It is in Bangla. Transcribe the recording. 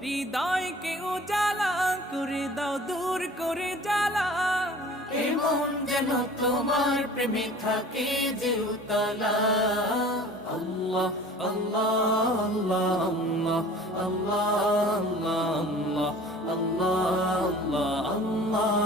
হৃদয়কে উজালা করে দাও, দূর করে জ্বালা। এমন যেন তোমার প্রেমে থাকে যে উতলা। আল্লাহ আল্লাহ আল্লাহ আল্লাহ আল্লাহ আল্লাহ আল্লাহ আল্লাহ আল্লাহ